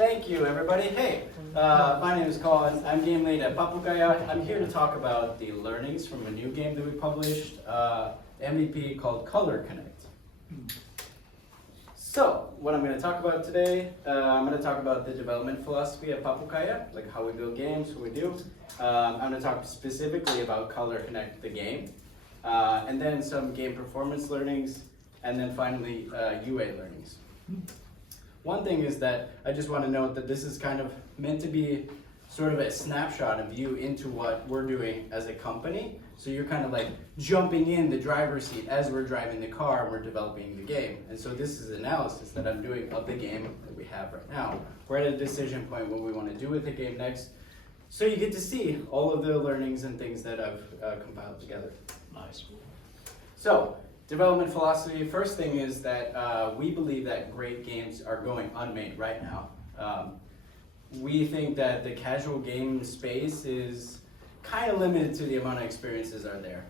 Thank you, everybody. Hey, my name is Collin. I'm game lead at Papukaya. I'm here to talk about the learnings from a new game that we published, MVP called Color Connect. So, what I'm going to talk about today, I'm going to talk about the development philosophy at Papukaya, like how we build games, what we do. I'm going to talk specifically about Color Connect, the game, and then some game performance learnings, and then finally UA learnings. One thing is that I just want to note that this is kind of meant to be sort of a snapshot of you into what we're doing as a company. So you're kind of like jumping in the driver's seat as we're driving the car and we're developing the game. And so this is analysis that I'm doing of the game that we have right now. We're at a decision point what we want to do with the game next. So you get to see all of the learnings and things that I've compiled together. Nice. So, development philosophy, first thing is that we believe that great games are going unmade right now. We think that the casual game space is kind of limited to the amount of experiences are there.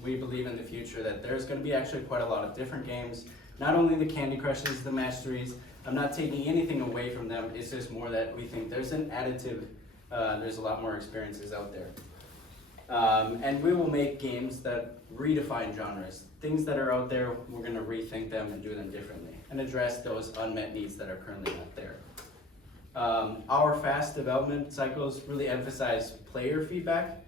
We believe in the future that there's going to be actually quite a lot of different games, not only the Candy Crushes, the Masteries. I'm not taking anything away from them, it's just more that we think there's an additive, there's a lot more experiences out there. And we will make games that redefine genres. Things that are out there, we're going to rethink them and do them differently and address those unmet needs that are currently not there. Our fast development cycles really emphasize player feedback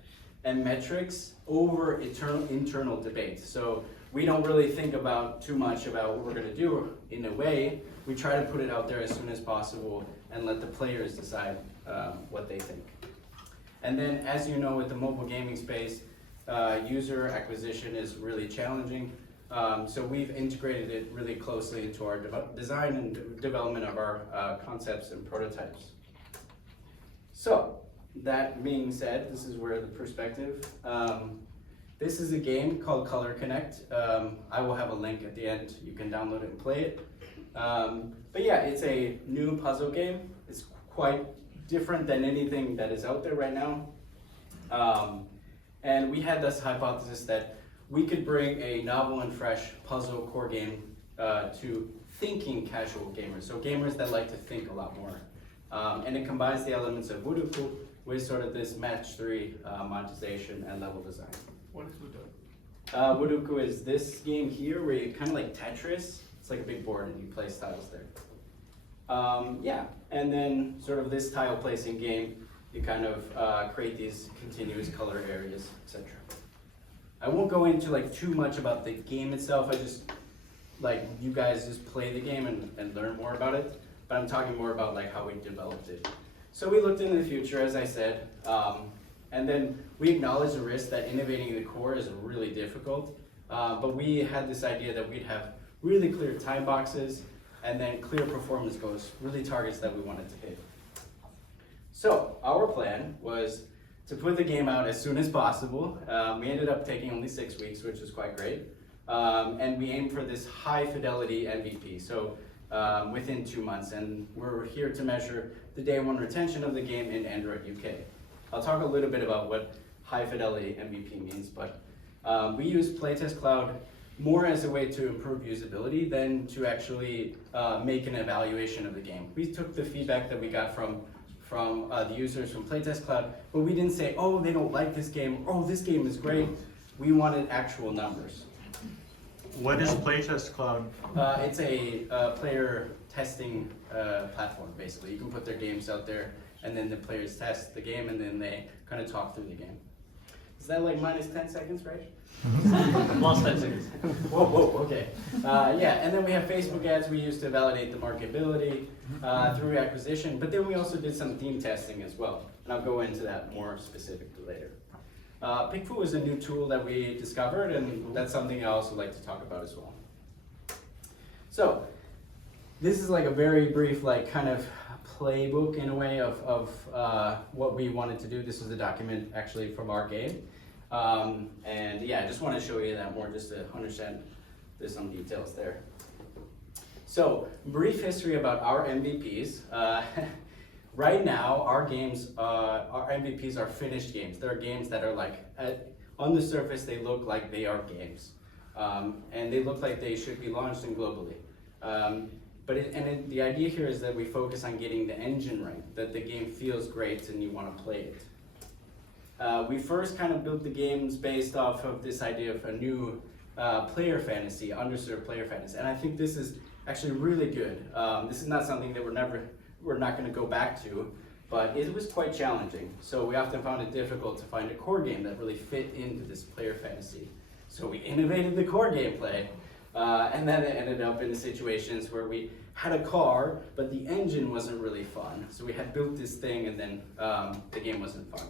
and metrics over internal debate. So we don't really think about too much about what we're going to do in a way. We try to put it out there as soon as possible and let the players decide what they think. And then, as you know, with the mobile gaming space, user acquisition is really challenging. So we've integrated it really closely into our design and development of our concepts and prototypes. So, that being said, this is where the perspective. This is a game called Color Connect. I will have a link at the end. You can download it and play it. But yeah, it's a new puzzle game. It's quite different than anything that is out there right now. And we had this hypothesis that we could bring a novel and fresh puzzle core game to thinking casual gamers, so gamers that like to think a lot more. And it combines the elements of Wuduku with sort of this match 3 monetization and level design. What is Wuduku? Wuduku is this game here where you kind of like Tetris. It's like a big board and you place tiles there. Yeah, and then sort of this tile placing game, you kind of create these continuous color areas, etc. I won't go into like too much about the game itself. I just like you guys just play the game and learn more about it. But I'm talking more about like how we developed it. So we looked into the future, as I said, and then we acknowledged the risk that innovating in the core is really difficult. But we had this idea that we'd have really clear time boxes and then clear performance goals, really targets that we wanted to hit. So our plan was to put the game out as soon as possible. We ended up taking only 6 weeks, which is quite great. And we aimed for this high fidelity MVP, so within 2 months. And we're here to measure the day one retention of the game in Android UK. I'll talk a little bit about what high fidelity MVP means, but we use Playtest Cloud more as a way to improve usability than to actually make an evaluation of the game. We took the feedback that we got from the users from Playtest Cloud, but we didn't say, oh, they don't like this game, oh, this game is great. We wanted actual numbers. What is Playtest Cloud? It's a player testing platform, basically. You can put their games out there, and then the players test the game, and then they kind of talk through the game. Is that like minus 10 seconds, right? Plus 10 seconds. Whoa, okay. Yeah, and then we have Facebook ads we use to validate the marketability through acquisition, but then we also did some theme testing as well, and I'll go into that more specifically later. Pikfu is a new tool that we discovered, and that's something I also like to talk about as well. So, this is like a very brief, like kind of playbook in a way of what we wanted to do. This was a document actually from our game. And yeah, I just want to show you that more just to understand there's some details there. So, brief history about our MVPs. Right now, our games, our MVPs are finished games. They're games that are like, on the surface, they look like they are games. And they look like they should be launched and globally. The idea here is that we focus on getting the engine right, that the game feels great and you want to play it. We first kind of built the games based off of this idea of a new player fantasy, underserved player fantasy, and I think this is actually really good. This is not something that we're not going to go back to, but it was quite challenging. So we often found it difficult to find a core game that really fit into this player fantasy. So we innovated the core gameplay, and then it ended up in situations where we had a car, but the engine wasn't really fun. So we had built this thing, and then the game wasn't fun.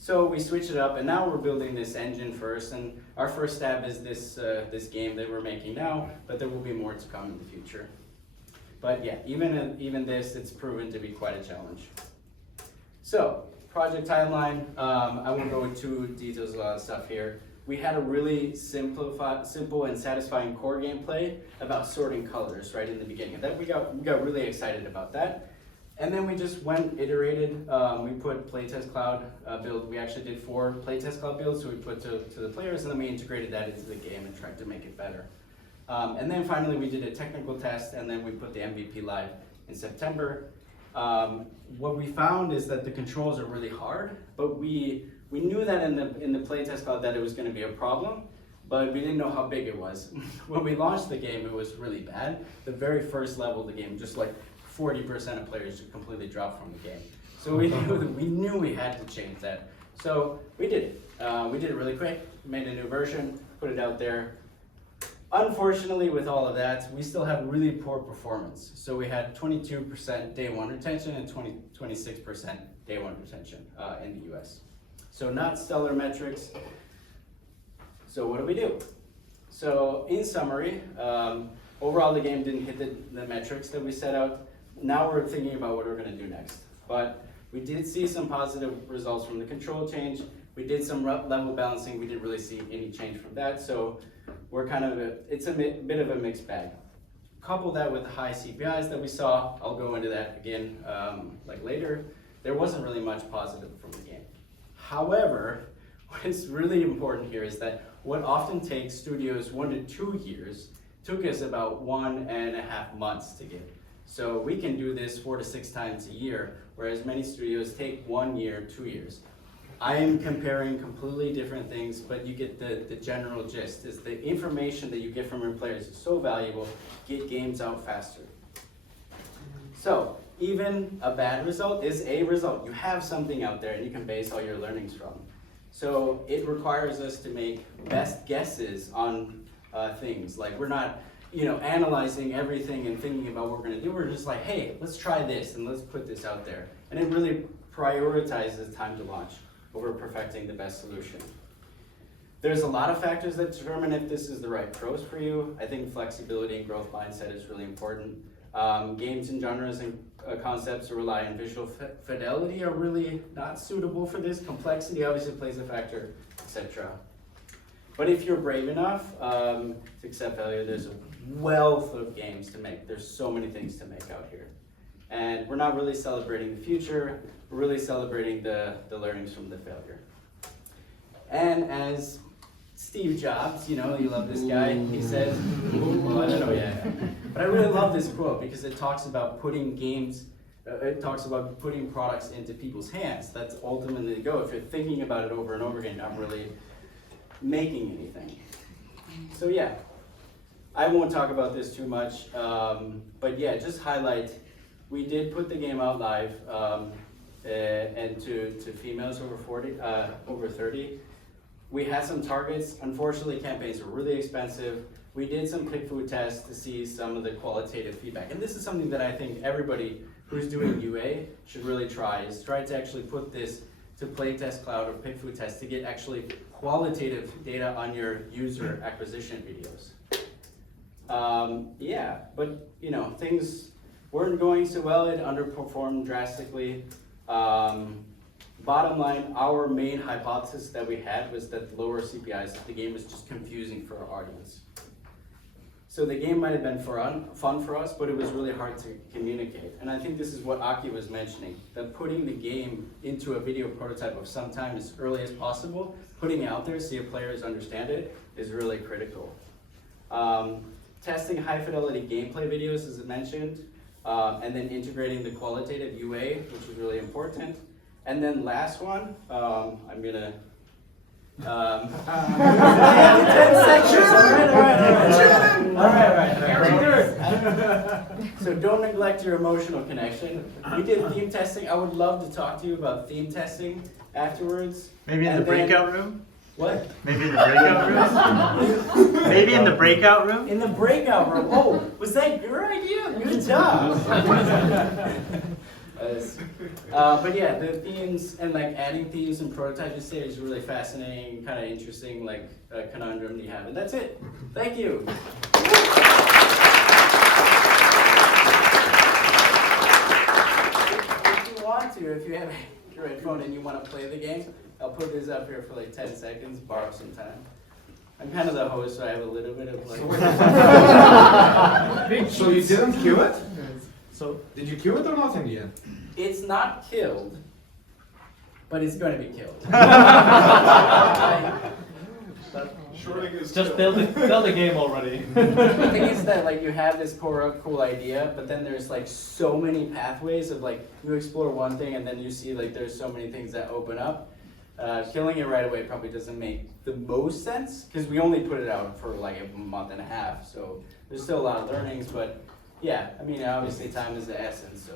So we switched it up, and now we're building this engine first, and our first stab is this game that we're making now, but there will be more to come in the future. But yeah, even this, it's proven to be quite a challenge. So, project timeline, I won't go into details of a lot of stuff here. We had a really simple and satisfying core gameplay about sorting colors right in the beginning, and that we got really excited about that. And then we just iterated. We put Playtest Cloud build. We actually did 4 Playtest Cloud builds, so we put to the players, and then we integrated that into the game and tried to make it better. And then finally we did a technical test, and then we put the MVP live in September. What we found is that the controls are really hard, but we knew that in the Playtest Cloud that it was going to be a problem, but we didn't know how big it was. When we launched the game, it was really bad. The very first level of the game, just like 40% of players just completely dropped from the game. So we knew we had to change that. So we did it. We did it really quick, made a new version, put it out there. Unfortunately, with all of that, we still have really poor performance. So we had 22% day 1 retention and 26% day 1 retention in the US. So not stellar metrics. So what do we do? So in summary, overall the game didn't hit the metrics that we set out. Now we're thinking about what we're going to do next. But we did see some positive results from the control change. We did some level balancing. We didn't really see any change from that. So we're kind of it's a bit of a mixed bag. Couple that with the high CPIs that we saw. I'll go into that again like later. There wasn't really much positive from the game. However, what's really important here is that what often takes studios 1 to 2 years took us about 1.5 months to get. So we can do this 4 to 6 times a year, whereas many studios take 1 year, 2 years. I am comparing completely different things, but you get the general gist. Is the information that you get from your players is so valuable, get games out faster. So even a bad result is a result. You have something out there and you can base all your learnings from. So it requires us to make best guesses on things. Like we're not analyzing everything and thinking about what we're gonna do. We're just like, hey, let's try this and let's put this out there. And it really prioritizes time to launch over perfecting the best solution. There's a lot of factors that determine if this is the right pros for you. I think flexibility and growth mindset is really important. Games and genres and concepts that rely on visual fidelity are really not suitable for this. Complexity obviously plays a factor, etc. But if you're brave enough to accept failure, there's a wealth of games to make. There's so many things to make out here. And we're not really celebrating the future, we're really celebrating the learnings from the failure. And as Steve Jobs, you love this guy, he said, well, I don't know yet. But I really love this quote because it talks about putting products into people's hands. That's ultimately the goal. If you're thinking about it over and over again, not really making anything. So yeah, I won't talk about this too much, but yeah, just highlight, we did put the game out live and to females over 30. We had some targets. Unfortunately, campaigns were really expensive. We did some pick food tests to see some of the qualitative feedback. And this is something that I think everybody who's doing UA should really try, is try to actually put this to Playtest Cloud or pick food test to get actually qualitative data on your user acquisition videos. Yeah, but things weren't going so well. It underperformed drastically. Bottom line, our main hypothesis that we had was that lower CPIs, the game was just confusing for our audience. So the game might have been fun for us, but it was really hard to communicate. And I think this is what Aki was mentioning, that putting the game into a video prototype of some time as early as possible, putting it out there, see if players understand it, is really critical. testing high fidelity gameplay videos, as I mentioned, and then integrating the qualitative UA, which is really important. And then last one, I'm gonna. 10 seconds. All right. So don't neglect your emotional connection. We did theme testing. I would love to talk to you about theme testing afterwards. Maybe in the breakout room? What? Maybe in the breakout room? Maybe in the breakout room? In the breakout room. Oh, was that your idea? Good job. But yeah, the themes and like adding themes and prototyping stage is really fascinating, kind of interesting, like conundrum that you have. And that's it. Thank you. If you want to, if you have your phone and you want to play the game, I'll put this up here for like 10 seconds, borrow some time. I'm kind of the host, so I have a little bit of like. So you didn't kill it? So Did you kill it or not in the end? It's not killed, but it's going to be killed. just build the game already. The thing is that like you have this cool idea, but then there's like so many pathways of like you explore one thing and then you see like there's so many things that open up. Killing it right away probably doesn't make the most sense because we only put it out for like a month and a half, so there's still a lot of learnings. But yeah, I mean obviously time is the essence, so.